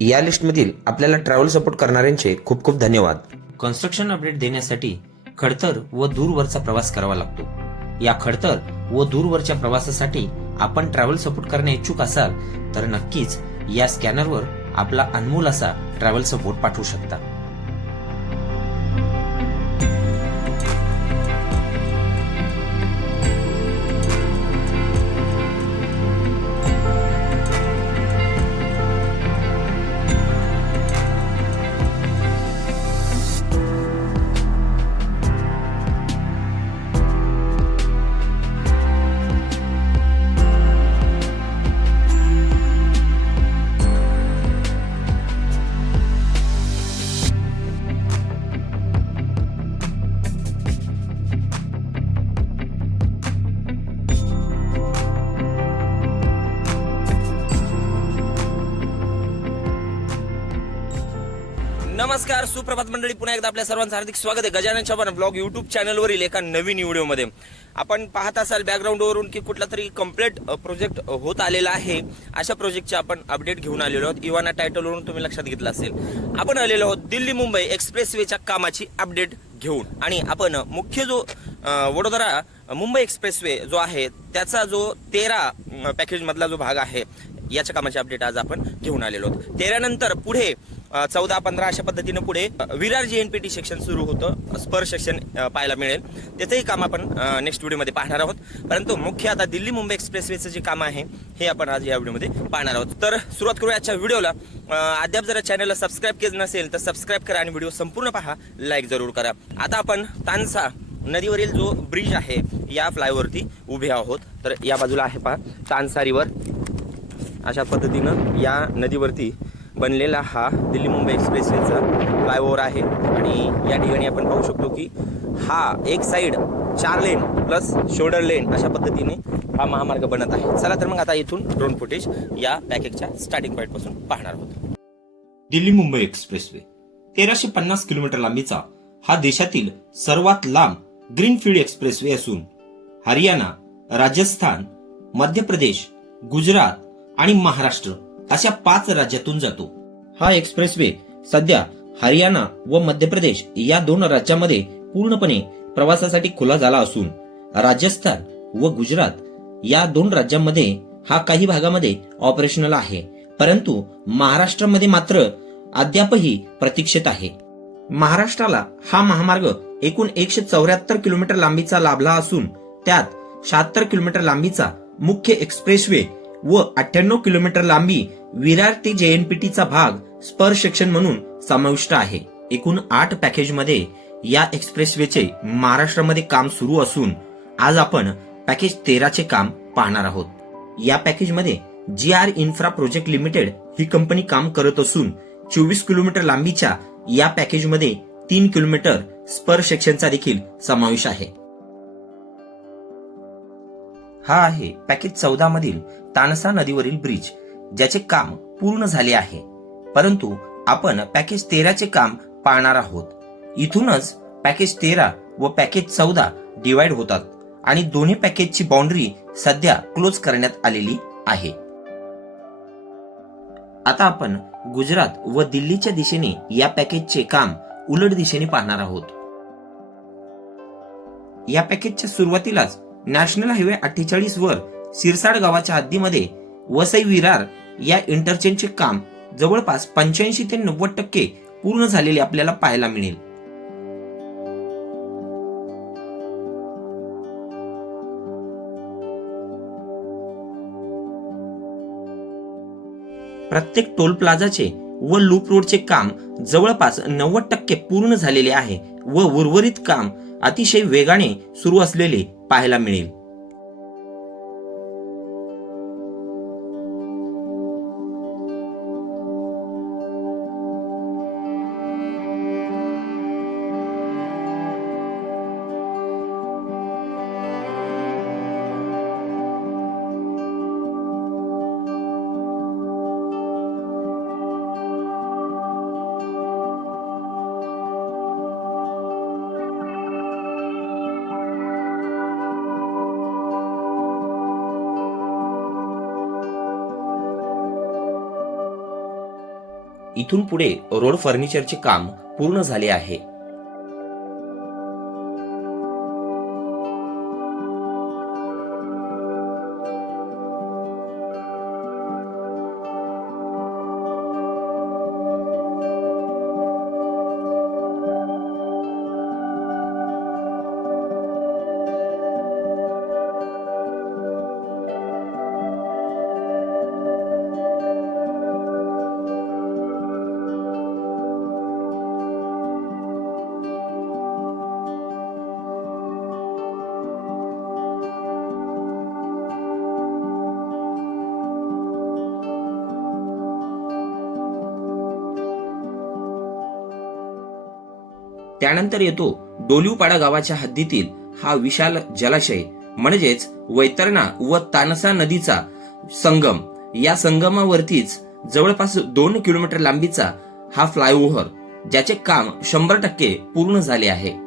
या लिस्टमधील आपल्याला ट्रॅव्हल सपोर्ट करणाऱ्यांचे खूप खूप धन्यवाद. कन्स्ट्रक्शन अपडेट देण्यासाठी खडतर व दूरवरचा प्रवास करावा लागतो. या खडतर व दूरवरच्या प्रवासासाठी आपण ट्रॅव्हल सपोर्ट करणे इच्छुक असाल तर नक्कीच या स्कॅनरवर आपला अनमोल असा ट्रॅव्हल सपोर्ट पाठवू शकता. नमस्कार, सुप्रभात मंडळी. पुन्हा एकदा आपल्या सर्वांचं हार्दिक स्वागत आहे गजानन चव्हाण ब्लॉग युट्यूब चॅनलवरील एका नवीन व्हिडिओमध्ये. आपण पाहत असाल बॅकग्राऊंडवरून की कुठला तरी कम्प्लीट प्रोजेक्ट होत आलेला आहे. अशा प्रोजेक्टचे आपण अपडेट घेऊन आलेलो आहोत. इवाना टायटलवरून तुम्ही लक्षात घेतलं असेल. आपण आलेलो आहोत दिल्ली मुंबई एक्सप्रेसवेच्या कामाची अपडेट घेऊन. आणि आपण मुख्य जो वडोदरा मुंबई एक्सप्रेसवे जो आहे त्याचा जो 13 पॅकेज मधला जो भाग आहे याच्या कामाची अपडेट आज आपण घेऊन आलेलो आहोत. 13 नंतर पुढे 14, 15 अशा पद्धतीने पुढे विरार JNPT सेक्शन सुरू होतं. स्पर सेक्शन पाहायला मिळेल. त्याचंही काम आपण नेक्स्ट व्हिडिओमध्ये पाहणार आहोत. परंतु मुख्य आता दिल्ली मुंबई एक्सप्रेसवेचं जे काम आहे हे आपण आज या व्हिडिओमध्ये पाहणार आहोत. तर सुरुवात करूया आजच्या व्हिडिओला. अद्याप जर चॅनलला सबस्क्राईब केलं नसेल तर सबस्क्राईब करा आणि व्हिडिओ संपूर्ण पहा, लाईक जरूर करा. आता आपण तानसा नदीवरील जो ब्रिज आहे या फ्लायओव्हरती उभे आहोत. तर या बाजूला आहे पहा तानसा रिव्हर. अशा पद्धतीनं या नदीवरती बनलेला हा दिल्ली मुंबई एक्सप्रेसवेचा फ्लायओव्हर आहे. आणि या ठिकाणी आपण पाहू शकतो की हा एक साइड 4 लेन प्लस शोल्डर लेन अशा पद्धतीने हा महामार्ग बनत आहे. चला तर मग आता इथून ड्रोन फुटेज या पॅकेजच्या स्टार्टिंग पॉईंट पासून पाहणार आहोत. दिल्ली मुंबई एक्सप्रेसवे 1350 किलोमीटर लांबीचा हा देशातील सर्वात लांब ग्रीनफील्ड एक्सप्रेसवे असून हरियाणा, राजस्थान, मध्य प्रदेश, गुजरात आणि महाराष्ट्र अशा 5 राज्यातून जातो. हा एक्सप्रेसवे सध्या हरियाणा व मध्य प्रदेश या 2 राज्यांमध्ये पूर्णपणे प्रवासासाठी खुला झाला असून राजस्थान व गुजरात या 2 राज्यांमध्ये हा काही भागामध्ये ऑपरेशनल आहे. परंतु महाराष्ट्रामध्ये मात्र अद्यापही प्रतीक्षेत आहे. महाराष्ट्राला हा महामार्ग एकूण 174 किलोमीटर लांबीचा लाभला असून त्यात 76 किलोमीटर लांबीचा मुख्य एक्सप्रेसवे व 98 किलोमीटर लांबी विरार ते JNPTचा भाग स्पर सेक्शन म्हणून समाविष्ट आहे. एकूण 8 पॅकेजमध्ये या एक्सप्रेसवेचे महाराष्ट्रामध्ये काम सुरू असून आज आपण पॅकेज 13चे काम पाहणार आहोत. या पॅकेजमध्ये GR इन्फ्रा प्रोजेक्ट लिमिटेड ही कंपनी काम करत असून 24 किलोमीटर लांबीच्या या पॅकेजमध्ये 3 किलोमीटर स्पर सेक्शनचा देखील समावेश आहे. हा आहे पॅकेज 14 मधील तानसा नदीवरील ब्रिज, ज्याचे काम पूर्ण झाले आहे. परंतु आपण पॅकेज 13चे काम पाहणार आहोत. इथूनच पॅकेज 13 व पॅकेज 14 डिवाइड होतात आणि दोन्ही पॅकेजची बाउंड्री सध्या क्लोज करण्यात आलेली आहे. आता आपण गुजरात व दिल्लीच्या दिशेने या पॅकेजचे काम उलट दिशेने पाहणार आहोत. या पॅकेजच्या सुरुवातीलाच नॅशनल हायवे 48 वर सिरसाड गावाच्या हद्दीमध्ये वसई विरार या इंटरचेंजचे काम जवळपास 85 ते 90% पूर्ण झालेले आपल्याला पाहायला मिळेल. प्रत्येक टोल प्लाझाचे व लूप रोडचे काम जवळपास 90% पूर्ण झालेले आहे व उर्वरित काम अतिशय वेगाने सुरू असलेले पाहायला मिळेल. इथून पुढे रोड फर्निचरचे काम पूर्ण झाले आहे. त्यानंतर येतो डोलिवपाडा गावाच्या हद्दीतील हा विशाल जलाशय म्हणजेच वैतरणा व तानसा नदीचा संगम. या संगमावरतीच जवळपास 2 किलोमीटर लांबीचा हा फ्लायओव्हर, ज्याचे काम 100% पूर्ण झाले आहे.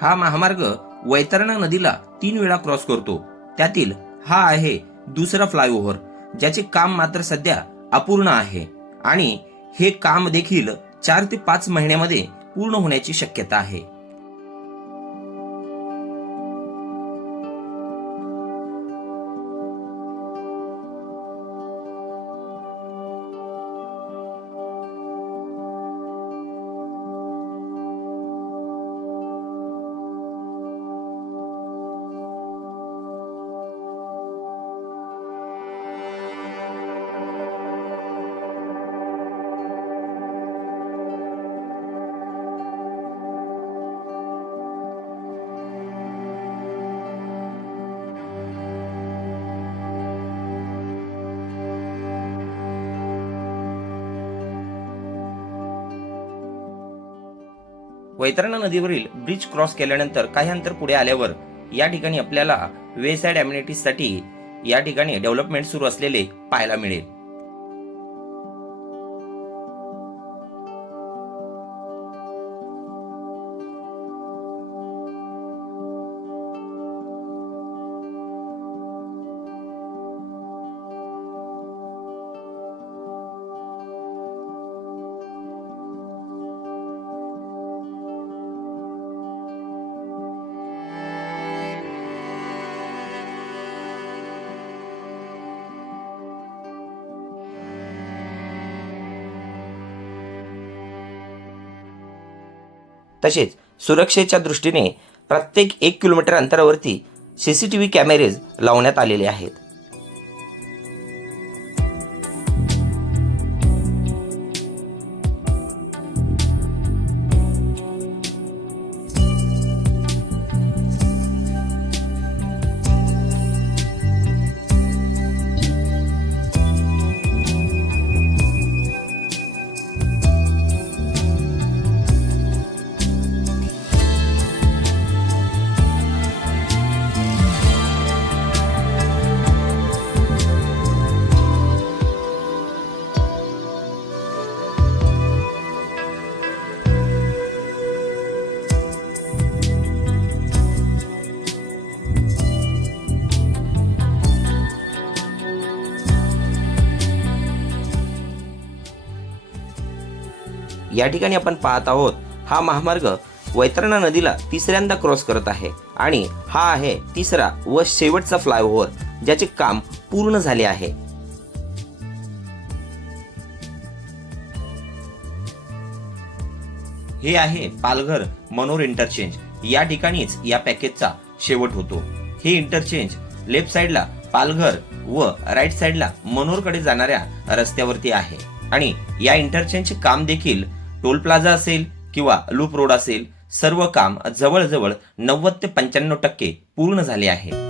हा महामार्ग वैतरणा नदीला 3 वेळा क्रॉस करतो. त्यातील हा आहे दुसरा फ्लायओव्हर, ज्याचे काम मात्र सध्या अपूर्ण आहे आणि हे काम देखील 4 ते 5 महिन्यामध्ये पूर्ण होण्याची शक्यता आहे. वैतरणा नदीवरील ब्रिज क्रॉस केल्यानंतर काही अंतर पुढे आल्यावर या ठिकाणी आपल्याला वे साइड अम्युनिटीजसाठी या ठिकाणी डेव्हलपमेंट सुरू असलेले पाहायला मिळेल. तसेच सुरक्षेच्या दृष्टीने प्रत्येक 1 किलोमीटर अंतरावरती सीसीटीव्ही कॅमेरेज लावण्यात आलेले आहेत. या ठिकाणी आपण पाहत आहोत हा महामार्ग वैतरणा नदीला तिसऱ्यांदा क्रॉस करत आहे आणि हा आहे तिसरा व शेवटचा फ्लायओव्हर ज्याचे काम पूर्ण झाले आहे. हे आहे पालघर मनोर इंटरचेंज. या ठिकाणीच या पॅकेजचा शेवट होतो. हे इंटरचेंज लेफ्ट साइडला पालघर व राईट साइडला मनोरकडे जाणाऱ्या रस्त्यावरती आहे आणि या इंटरचेंजचे काम देखील टोल प्लाझा असेल किंवा लूप रोड असेल, सर्व काम जवळजवळ 90 ते 95% पूर्ण झाले आहे.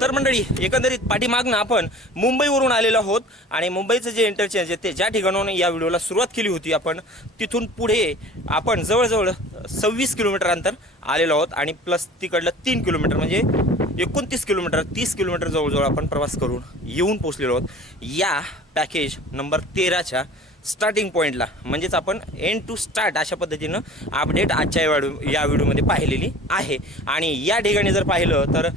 तर मंडळी, एकंदरीत पाठीमागनं आपण मुंबईवरून आलेलो आहोत आणि मुंबईचं जे इंटरचेंज आहे ते ज्या ठिकाणाहून या व्हिडिओला सुरुवात केली होती आपण, तिथून पुढे आपण जवळजवळ 26 किलोमीटर अंतर आलेलो आहोत आणि प्लस तिकडलं 3 किलोमीटर म्हणजे 29 किलोमीटर, 30 किलोमीटर जवळजवळ आपण प्रवास करून येऊन पोहोचलेलो आहोत या पॅकेज नंबर 13च्या स्टार्टिंग पॉईंटला. म्हणजेच आपण एंड टू स्टार्ट अशा पद्धतीनं अपडेट आजच्या या व्हिडिओमध्ये पाहिलेली आहे. आणि या ठिकाणी जर पाहिलं तर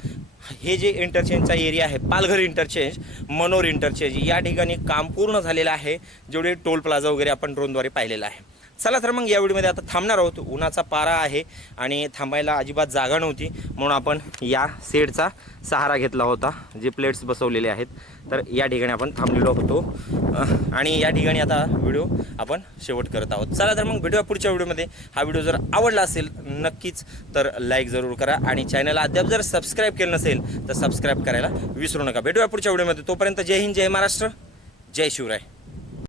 हे जे इंटरचेंजचा एरिया आहे, पालघर इंटरचेंज, मनोर इंटरचेंज, या ठिकाणी काम पूर्ण झालेलं आहे. जेवढे टोल प्लाझा वगैरे आपण ड्रोनद्वारे पाहिलेला आहे. चला तर मग या व्हिडिओमध्ये आता थांबणार आहोत. उन्हाचा पारा आहे आणि थांबायला अजिबात जागा नव्हती, म्हणून आपण या शेडचा सहारा घेतला होता, जे प्लेट्स बसवलेले आहेत. तर या ठिकाणी आपण थांबलेलो होतो आणि या ठिकाणी आता व्हिडिओ आपण शेवट करत आहोत. चला तर मग भेटूया पुढच्या व्हिडिओमध्ये. हा व्हिडिओ जर आवडला असेल नक्कीच तर लाईक जरूर करा आणि चॅनलला अद्याप जर सबस्क्राईब केलं नसेल तर सबस्क्राईब करायला विसरू नका. भेटूया पुढच्या व्हिडिओमध्ये. तोपर्यंत जय हिंद, जय महाराष्ट्र, जय शिवराय.